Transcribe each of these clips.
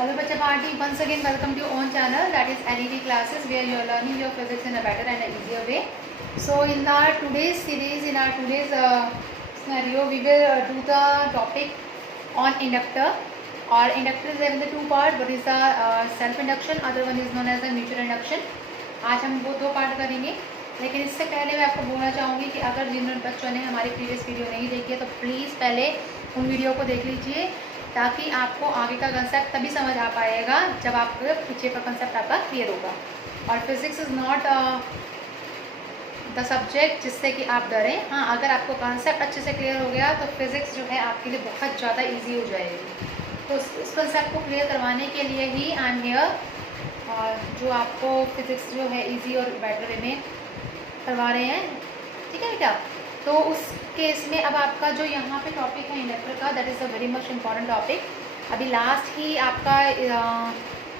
Hello Bacha Party, once again welcome to your own channel, that is LED classes, where you are learning your physics in a better and an easier way. So in our today's series, in our today's scenario, we will do the topic on inductor. Or inductor is in the two part. One is the self induction, other one is known as the mutual induction. आज हम वो दो part करेंगे, लेकिन इससे पहले मैं आपको बोलना चाहूँगी कि अगर जिन बच्चों ने हमारी प्रीवियस वीडियो नहीं देखी है तो प्लीज़ पहले उन वीडियो को देख लीजिए, ताकि आपको आगे का कंसेप्ट तभी समझ आ पाएगा जब आपको पीछे का कंसेप्ट आपका क्लियर होगा। और physics is not the subject जिससे कि आप डरें। हाँ, अगर आपको कंसेप्ट अच्छे से क्लियर हो गया तो फिज़िक्स जो है आपके लिए बहुत ज़्यादा ईजी हो जाएगी। तो इस कंसेप्ट को क्लियर करवाने के लिए ही आई एम हियर, जो आपको फिज़िक्स जो है ईजी और बेटर वे में करवा रहे हैं। ठीक है बेटा, तो उस केस में अब आपका जो यहाँ पे टॉपिक है इंडक्टर का, that is a very much important topic. अभी लास्ट ही आपका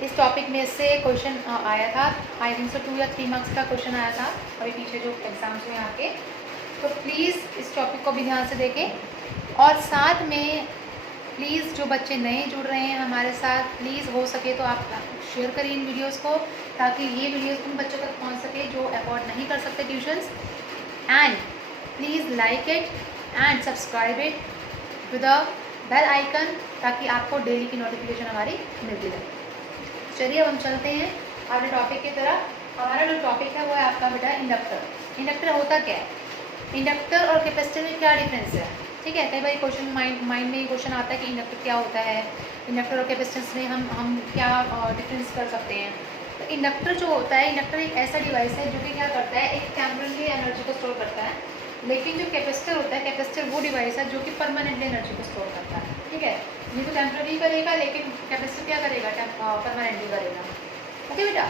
इस टॉपिक में से क्वेश्चन आया था, आई थिंक सो 2 या 3 मार्क्स का क्वेश्चन आया था अभी पीछे जो एग्ज़ाम्स हुए आपके। तो प्लीज़ इस टॉपिक को भी ध्यान से देखें। और साथ में प्लीज़ जो बच्चे नए जुड़ रहे हैं हमारे साथ, प्लीज़ हो सके तो आप शेयर करिए इन वीडियोस को, ताकि ये वीडियोस उन बच्चों तक पहुंच सके जो अफोर्ड नहीं कर सकते tuitions. And please like it and subscribe it with the bell icon, ताकि आपको डेली की नोटिफिकेशन हमारी मिलती रहे। चलिए अब हम चलते हैं अपने टॉपिक की तरफ। हमारा जो टॉपिक है वो है आपका बेटा इंडक्टर। इंडक्टर होता क्या है, इंडक्टर और कैपेसिटर में क्या डिफरेंस है। ठीक है, कई बार क्वेश्चन माइंड में ये क्वेश्चन आता है कि इंडक्टर क्या होता है, इंडक्टर और कैपेसिटेंस में हम क्या डिफरेंस कर सकते हैं। तो इंडक्टर जो होता है, इंडक्टर एक ऐसा डिवाइस है जो कि क्या करता है, एक टेम्परेरी एनर्जी को स्टोर करता है। लेकिन जो कैपेसिटर होता है, कैपेसिटर वो डिवाइस है जो कि परमानेंटली एनर्जी को स्टोर करता है। ठीक है, ये तो टेम्परेरी करेगा, लेकिन कैपेसिटर क्या करेगा, परमानेंटली करेगा। ओके बेटा,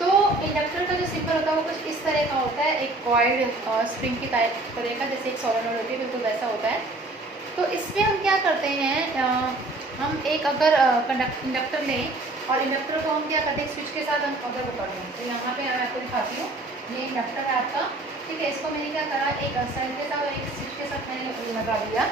तो इंडक्टर का जो सिंबल होता है वो कुछ इस तरह का होता है, एक कॉइल्ड स्प्रिंग की तरह का, जैसे एक सोलेनोइड होती है, बिल्कुल वैसा होता है। तो इसमें हम क्या करते हैं, हम एक अगर इंडक्टर लें और इंडक्टर को हम क्या करते हैं, स्विच के साथ हम अगर वो कर दें। तो यहाँ पे मैं आपको दिखाती हूँ, ये इंडक्टर है आपका। ठीक है, इसको मैंने क्या करा, एक सेल के साथ और एक स्विच के साथ मैंने लगा दिया।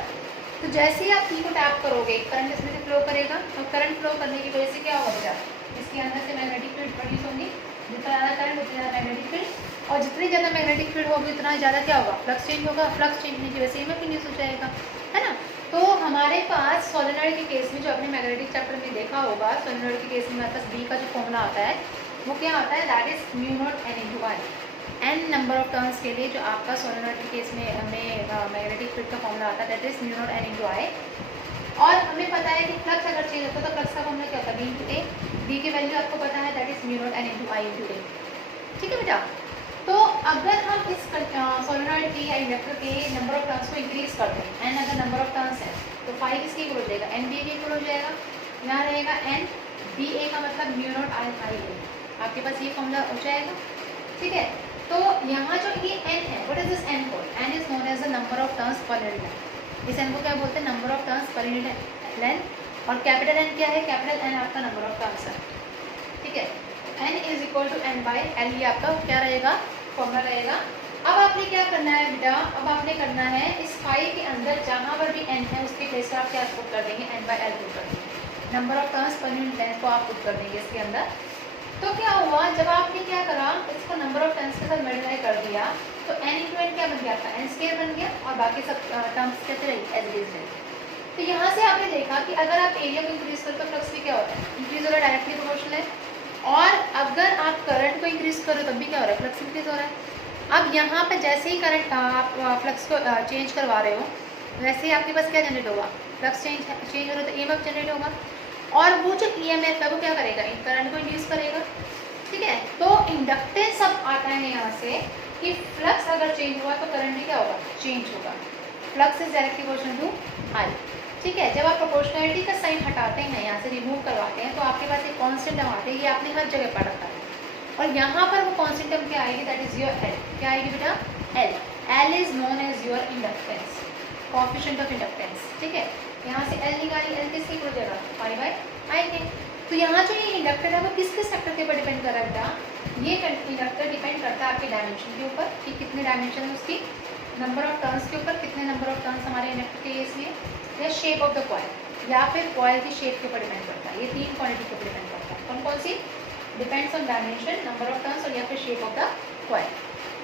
तो जैसे ही आप की को टैप करोगे, करंट इसमें से फ्लो करेगा, और करंट फ्लो करने की वजह से क्या होगा, इसके अंदर से मैग्नेटिक फील्ड प्रोड्यूस होंगी। जितना ज़्यादा करंट उतना ज़्यादा मैग्नेटिक फील्ड, और जितनी ज़्यादा मैग्नेटिक फील्ड होगी उतना ज़्यादा क्या होगा, फ्लक्स चेंज होगा। फ्लक्स चेंज होने की वजह से ईएमएफ इंड्यूस हो जाएगा, है ना। तो हमारे पास सोलेनॉइड के केस में, जो आपने मैग्नेटिक चैप्टर में देखा होगा, सोलेनॉइड के केस में हमारे पास बी का जो फॉर्मूला आता है वो क्या आता है, that is mu not N into I. N number of turns के लिए जो आपका सोलेनॉइड के केस में हमें मैग्नेटिक फील्ड का फॉर्मूला आता है, that is mu not N into I. और हमें पता है कि फ्लक्स अगर चेंज होता है तो फ्लक्स का फॉर्मूला क्या होता है, बी इंटू ए। बी की वैल्यू आपको पता है, that is mu not N into I into A. ठीक है बेटा, तो अगर हम इस सोलेनॉइड के या इंडक्टर के नंबर ऑफ टर्न्स को इंक्रीज करते हैं, एन अगर नंबर ऑफ टर्न्स है तो 5 किसके इक्वल हो जाएगा, एन बी के इक्वल हो जाएगा। यहाँ रहेगा एन बी ए का मतलब म्यू नॉट आई आई ए, आपके पास ये फॉर्मूला हो जाएगा। ठीक है, तो यहाँ जो ये एन है, what is this N called, N is known as the number of turns per unit length. इस एन को क्या बोलते हैं, number of turns per unit length. और कैपिटल एन क्या है, कैपिटल एन आपका नंबर ऑफ टर्न्स है। ठीक है, N is equal to N by L, ये आपका क्या रहेगा, फॉर्मूला रहेगा। अब आपने क्या करना है बेटा, अब आपने करना है इस फाई के अंदर जहाँ पर भी एन है उसके प्लेस पर आप क्या पुट कर देंगे, एन बाई एल पुट कर देंगे। Number of turns per unit length को आप पुट कर देंगे इसके अंदर। तो क्या हुआ, जब आपने क्या करा, इसको नंबर ऑफ टर्न्स के साथ मल्टीप्लाई कर दिया, तो एन इंटू एन क्या बन गया आपका, एन स्क्वायर बन गया, और बाकी सब टर्म्स कैसे रही, एज इट इज रही। तो यहाँ से आपने देखा कि अगर आप एरिया को इंक्रीज करो तो फ्लक्स भी क्या होता है, इंक्रीज हो रहा है, डायरेक्टली प्रोपोर्शनल है। और अगर आप करंट को इंक्रीज करो तब भी क्या हो रहा है, फ्लक्स इंक्रीज हो रहा है। अब यहाँ पे जैसे ही करंट आप फ्लक्स को चेंज करवा रहे हो, वैसे ही आपके पास क्या जनरेट होगा, फ्लक्स चेंज हो रहा है तो ईएमएफ जनरेट होगा। और वो जो ईएमएफ है वो क्या करेगा, करंट को इंड्यूस करेगा। ठीक है, तो इंडक्टेंस अब आता है यहाँ से कि फ्लक्स अगर चेंज हुआ तो करंट भी क्या होगा, चेंज होगा। Flux is directly proportional to I. ठीक है, जब आप प्रोपोर्शनलिटी का साइन हटाते हैं, यहाँ से रिमूव करवाते हैं, तो आपके पास एक कॉन्स्टेंट टर्म आते हैं, ये आपने हर जगह पढ़ रखा है। और यहाँ पर वो कॉन्स्टेंट टर्म क्या आएगी, दैट इज योर एल। क्या आएगी बेटा, L. L is known as your inductance, coefficient of inductance. ठीक है, यहाँ से एल निकाली, एल किसकी इक्वल हो जाएगा, पाई बाई आई के। तो यहाँ जो ये इंडक्टर है वो किस किस फैक्टर के ऊपर डिपेंड कर रहा है बेटा, ये इंडक्टर डिपेंड करता है आपके डायमेंशन के ऊपर, कि कितने डायमेंशन है उसकी, नंबर ऑफ टर्न्स के ऊपर, कितने नंबर ऑफ टर्न्स हमारे इंडक्टर के केस में, या शेप ऑफ द कॉइल, या फिर कॉइल की शेप के ऊपर डिपेंड करता है। है। ये 3 क्वांटिटी के ऊपर डिपेंड करता है। कौन कौन सी? Depends on dimension, number of turns और या फिर शेप ऑफ द कॉइल।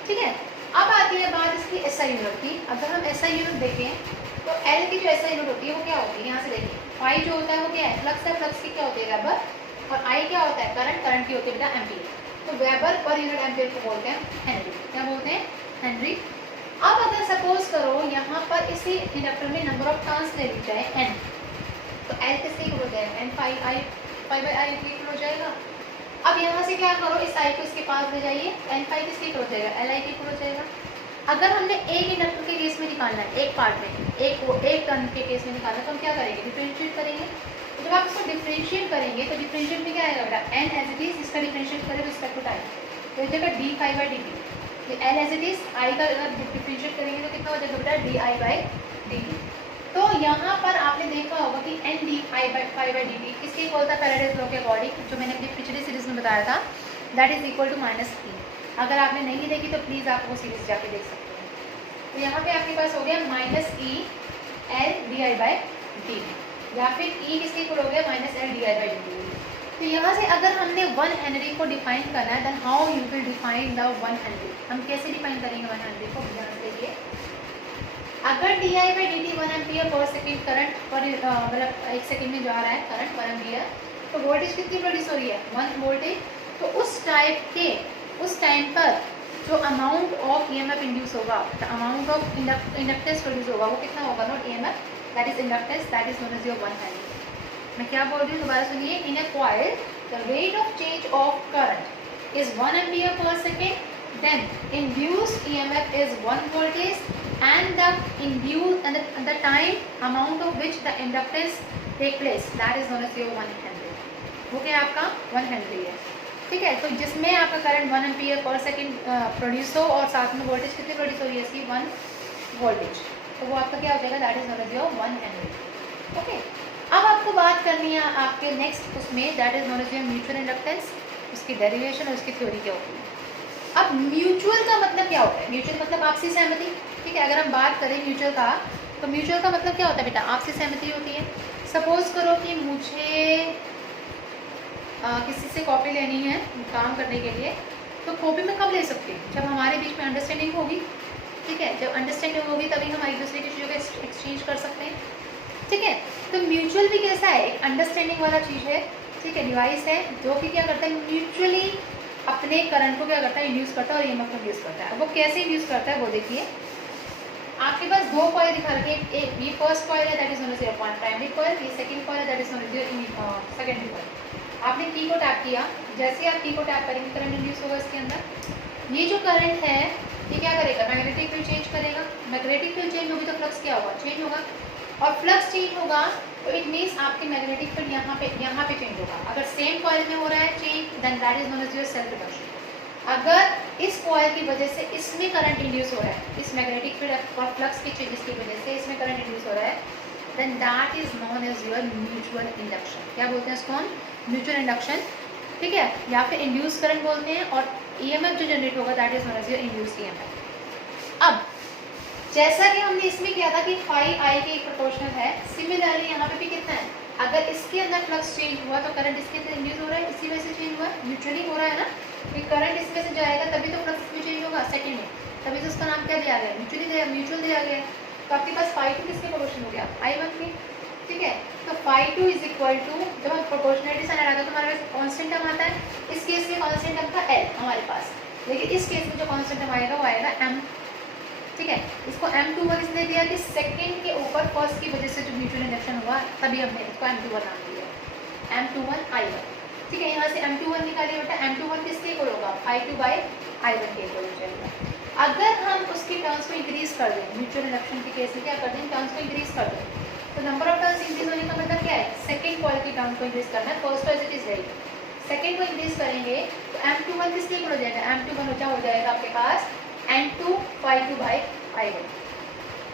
ठीक है, अब आती है बात इसकी एसआई यूनिट की। अगर हम एसआई यूनिट देखें तो एल की जो एसआई यूनिट होती है वो क्या होती है, यहाँ से देखिए फाई जो होता है वो क्या है, फ्लक्स है, फ्लक्स की क्या होती है वेबर, और आई क्या होता है करंट, करंट की होती है बेटा एम्पियर। तो वेबर पर यूनिट एम्पियर को बोलते हैं हेनरी। क्या बोलते हैं? हेनरी। अब अगर सपोज करो यहाँ पर इसी इंडक्टर में नंबर ऑफ टर्न्स ले ली जाए एन, तो एल किसके इक्वल हो जाएगा, N phi I, phi by I के इक्वल हो जाएगा। अब यहाँ से क्या करो, इस आई को इसके पास ले जाइए, एन फाई किसके इक्वल हो जाएगा, एल आई के इक्वल हो जाएगा। अगर हमने एक इंडक्टर के केस में निकालना है, एक पार्ट में, एक टर्न के केस में निकालना है, तो हम क्या करेंगे, डिफरेंशिएट करेंगे। तो जब आप इसको डिफरेंशिएट करेंगे तो डिफरेंशिएट में क्या आएगा बेटा, एन एज इट इज, इसका डिफरेंशिएट करें रिस्पेक्ट टू टाइम, तो इस जगह D phi by D T, L as it is, I का अगर डिफरेंशिएट करेंगे तो कितना हो जाएगा बेटा, D I by D T. तो यहाँ पर आपने देखा होगा कि N D I by phi by D T किसके इक्वल था, फैराडेज लॉ के अकॉर्डिंग, जो मैंने अपनी पिछली सीरीज में बताया था, that is equal to minus E. अगर आपने नहीं देखी तो प्लीज़ आप वो सीरीज जाके देख सकते हैं। तो यहाँ पे आपके पास हो गया minus E L D I by D, या फिर ई किसके इक्वल हो गया, minus L D I by D. तो यहाँ से अगर हमने 1 हेनरी को डिफाइन करना है, then how you will define the 1 henry. हम कैसे डिफाइन करेंगे 1 हेनरी को, ध्यान से देखिए। अगर D I by D T 1 ampere per second current पर मतलब 1 सेकेंड में जा रहा है करंट 1 एम्पियर, तो वोल्टेज कितनी प्रोड्यूस हो रही है, 1 वोल्टेज। तो उस टाइम पर जो अमाउंट ऑफ ईएमएफ इंड्यूस होगा, the amount of inductance produce होगा, वो कितना होगा, not EMF, that is inductance, that is known as your 1 henry. मैं क्या बोल रही हूँ, दोबारा सुनिए। In a coil the rate of change of current is 1 ampere per second, then induced EMF is 1 voltage and the time amount of which the inductance take place, that is known as your 1 Henry। वो क्या आपका 1 Henry है। ठीक है, तो जिसमें आपका current 1 ampere per second produce हो और साथ में वोल्टेज कितनी प्रोड्यूस हो रही है इसकी, 1 वोल्टेज, तो वो आपका क्या हो जाएगा, that is known as your 1 henry. Okay, अब आपको बात करनी है आपके नेक्स्ट उसमें, that is known as your mutual inductance, उसकी डेरिवेशन और उसकी थ्योरी क्या होती है। अब म्यूचुअल का मतलब क्या होता है, म्यूचुअल मतलब आपसी सहमति। ठीक है, अगर हम बात करें म्यूचुअल का, तो म्यूचुअल का मतलब क्या होता है बेटा, आपसी सहमति होती है। सपोज करो कि मुझे किसी से कॉपी लेनी है काम करने के लिए, तो कॉपी में कब ले सकते हैं, जब हमारे बीच में अंडरस्टैंडिंग होगी। ठीक है, जब अंडरस्टैंडिंग होगी तभी हम एक दूसरे की चीज़ों का एक्सचेंज कर सकते हैं। ठीक है, तो म्यूचुअल भी कैसा है, एक अंडरस्टैंडिंग वाला चीज़ है। ठीक है, डिवाइस है जो कि क्या करता है, म्यूचुअली अपने करंट को क्या करता है, इंड्यूस करता है और ईएमएफ को इंड्यूस करता है। वो कैसे इंड्यूस करता है वो देखिए। आपके पास 2 कॉइल दिखा रखे हैं, एक ये फर्स्ट कॉइल है, that is known as your primary coil, ये सेकंड कॉइल है, that is known as your secondary coil. आपने की को टैप किया, जैसे आप की को टैप करेंगे करंट इंड्यूस होगा इसके अंदर। ये जो करंट है ये क्या करेगा, मैग्नेटिक फील्ड चेंज करेगा। मैग्नेटिक फील्ड चेंज होगी तो फ्लक्स क्या होगा, चेंज होगा, और फ्लक्स चेंज होगा तो इट मीन्स आपकी मैग्नेटिक फील्ड यहाँ पे चेंज होगा। अगर सेम कॉइल में हो रहा है change, then that is known as your self reduction. अगर इस कॉइल की वजह से इसमें करंट इंड्यूस हो रहा है, इस मैग्नेटिक फील्ड और फ्लक्स के चेंजेस की वजह से इसमें करंट इंड्यूस हो रहा है, then that is known as your mutual induction. क्या बोलते हैं इसको हम, म्यूचुअल इंडक्शन। ठीक है, या फिर इंड्यूस करंट बोलते हैं, और ईएमएफ जो जनरेट होगा that is known as your induce EMF. अब जैसा कि हमने इसमें किया था कि फाई आई के प्रोपोर्शनल है, सिमिलरली यहाँ पे भी कितना है, अगर इसके अंदर फ्लक्स चेंज हुआ तो करंट इसके अंदर इंड्यूस हो रहा है, इसी वजह से चेंज हुआ, म्यूचुअली हो रहा है ना, कि करंट इसमें से जाएगा तभी तो फ्लक्स में चेंज होगा सेकंड में, तभी तो उसका नाम क्या दिया गया, म्यूचुअल दिया गया। तो आपके पास फाई टू किसके प्रोपोर्शनल हो गया, I1 के। ठीक है, तो phi two is equal to, जब हम प्रोपोर्शनलिटी साइन आता है तो हमारे पास कॉन्स्टेंट टर्म आता है। इस केस में कॉन्स्टेंट टर्म था L हमारे पास, लेकिन इस केस में जो कॉन्स्टेंट टर्म आएगा वो आएगा M। ठीक है, इसको M21 इसलिए दिया कि सेकंड के ऊपर फर्स्ट की वजह से जो म्यूचुअल इंडक्शन हुआ तभी हमने इसको M21 नाम दिया, M21 I1। ठीक है, यहाँ से M21 निकालिए बेटा, M21 किसके इक्वल होगा, I2 बाई I1 के इक्वल हो जाएगा। अगर हम उसकी टर्म्स को इंक्रीज कर दें, म्यूचुअल इंडक्शन के केस में क्या कर दें, टर्म्स को इंक्रीज कर दें, तो नंबर ऑफ टर्म्स इंक्रीज होने का मतलब क्या है, सेकंड कॉइल की टर्म्स को इंक्रीज करना है, फर्स्ट एज इट इज रहेगी, सेकंड को इंक्रीज करेंगे तो M21 किसके इक्वल हो जाएगा, M21 हो जाएगा आपके पास N2 I2 बाई I1।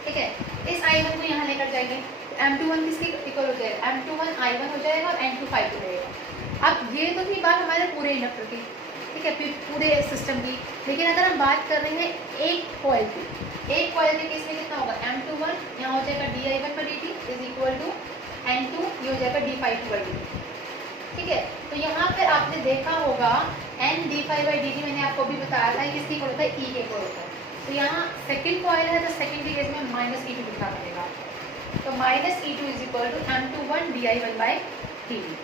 ठीक है, इस I1 को यहाँ लेकर जाएंगे तो M21 किसके इक्वल हो जाएगा, M21 I1 हो जाएगा और N2 I2 रहेगा। अब ये तो थी बात हमारे पूरे इंडक्टर की, ठीक है, पूरे सिस्टम की। लेकिन अगर हम बात कर रहे हैं एक कॉइल की, एक कॉइल के केस में कितना होगा, M21 यहाँ हो जाएगा di1/dt is equal to N2, ये हो जाएगा d5/dt। ठीक है। तो यहाँ पर आपने देखा होगा n d phi by D t, मैंने आपको भी बताया था किसकी इक्वल होता है, ई के इक्वल होता है। तो यहाँ सेकंड कॉइल है तो सेकंड के केस में माइनस ई टू लिखना पड़ेगा। तो minus e two is equal to M21 di1 by dt।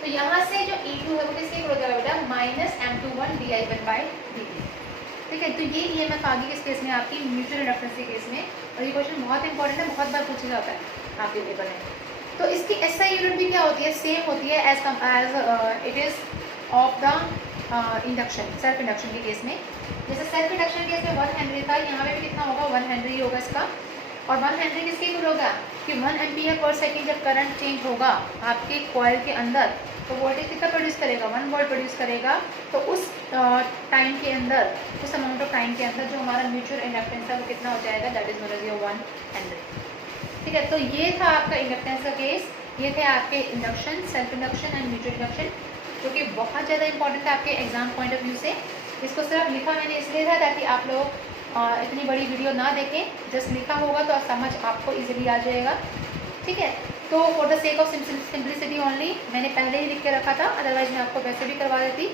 तो यहाँ से जो E2 है वो किसके इक्वल हो जाएगा बेटा, minus M21 di1 by dt। ठीक है। तो ये EMF आ गई किस केस में, आपकी म्यूचुअल इंडक्टेंस के केस में। और ये क्वेश्चन बहुत इंपॉर्टेंट है, बहुत बार पूछा जाता है आपके पेपर में। तो इसकी SI यूनिट भी क्या होती है, सेम होती है as it is of the induction, self induction के केस में। जैसे सेल्फ इंडक्शन के केस में 1 हेनरी था, यहाँ पे भी कितना होगा, 1 हेनरी होगा इसका। और 1 हेनरी किसके इक्वल होगा कि 1 एम्पीयर पर सेकेंड जब करंट चेंज होगा आपके कॉइल के अंदर, तो वोल्टेज कितना प्रोड्यूस करेगा, 1 वोल्ट प्रोड्यूस करेगा। तो उस टाइम के अंदर, उस अमाउंट ऑफ टाइम के अंदर जो हमारा म्यूचुअल इंडक्टेंस है वो कितना हो जाएगा, that is known as your 1 henry. ठीक है। तो ये था आपका इंडक्टेंस का केस, ये थे आपके induction, self induction and mutual induction, जो कि बहुत ज़्यादा इंपॉर्टेंट है आपके एग्जाम पॉइंट ऑफ व्यू से। इसको सिर्फ लिखा मैंने इसलिए था ताकि आप लोग इतनी बड़ी वीडियो ना देखें, जस्ट लिखा होगा तो समझ आपको इजीली आ जाएगा। ठीक है। तो for the sake of simplicity only मैंने पहले ही लिख के रखा था, अदरवाइज मैं आपको वैसे भी करवा देती।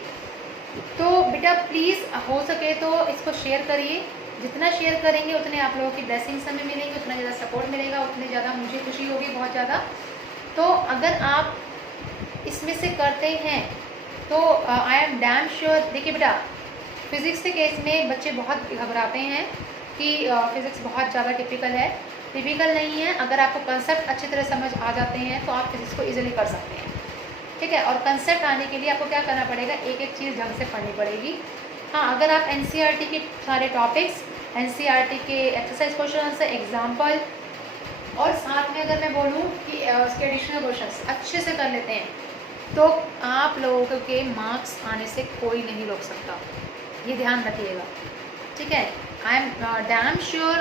तो बेटा प्लीज़ हो सके तो इसको शेयर करिए, जितना शेयर करेंगे उतने आप लोगों की ब्लेसिंग्स हमें मिलेंगे, उतना ज़्यादा सपोर्ट मिलेगा, उतनी ज़्यादा मुझे खुशी होगी बहुत ज़्यादा। तो अगर आप इसमें से करते हैं तो आई एम डैम श्योर। देखिए बेटा, फिज़िक्स के केस में बच्चे बहुत घबराते हैं कि फिज़िक्स बहुत ज़्यादा टिपिकल है। टिपिकल नहीं है, अगर आपको कंसेप्ट अच्छी तरह समझ आ जाते हैं तो आप फिज़िक्स को ईजिली कर सकते हैं। ठीक है। और कंसेप्ट आने के लिए आपको क्या करना पड़ेगा, एक एक चीज़ ढंग से पढ़नी पड़ेगी। हाँ, अगर आप NCERT के सारे टॉपिक्स, NCERT के एक्सरसाइज क्वेश्चन आंसर, एग्जाम्पल, और साथ में अगर मैं बोलूँ कि उसके एडिशनल क्वेश्चन अच्छे से कर लेते हैं तो आप लोगों के मार्क्स आने से कोई नहीं रोक सकता, ये ध्यान रखिएगा। ठीक है। आई एम डैम श्योर,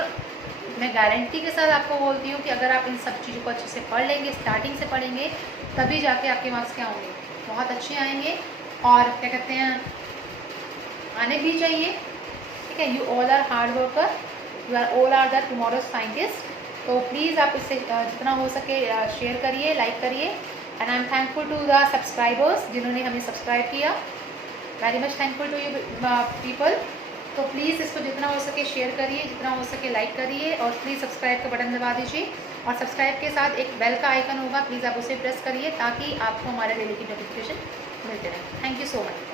मैं गारंटी के साथ आपको बोलती हूँ कि अगर आप इन सब चीज़ों को अच्छे से पढ़ लेंगे, स्टार्टिंग से पढ़ेंगे, तभी जाके आपके मार्क्स क्या होंगे, बहुत अच्छे आएंगे। और क्या कहते हैं, आने भी चाहिए। ठीक है। You all are hard worker, you are all are the tomorrow's scientist. तो प्लीज़ आप इससे जितना हो सके शेयर करिए, लाइक करिए। And I am thankful to the subscribers जिन्होंने हमें सब्सक्राइब किया, very much thankful to you people. तो प्लीज़ इसको जितना हो सके शेयर करिए, जितना हो सके लाइक करिए, और प्लीज़ सब्सक्राइब का बटन दबा दीजिए। और सब्सक्राइब के साथ एक बेल का आइकन होगा, प्लीज़ आप उसे प्रेस करिए ताकि आपको हमारे डेली की नोटिफिकेशन मिलते रहे। Thank you so much.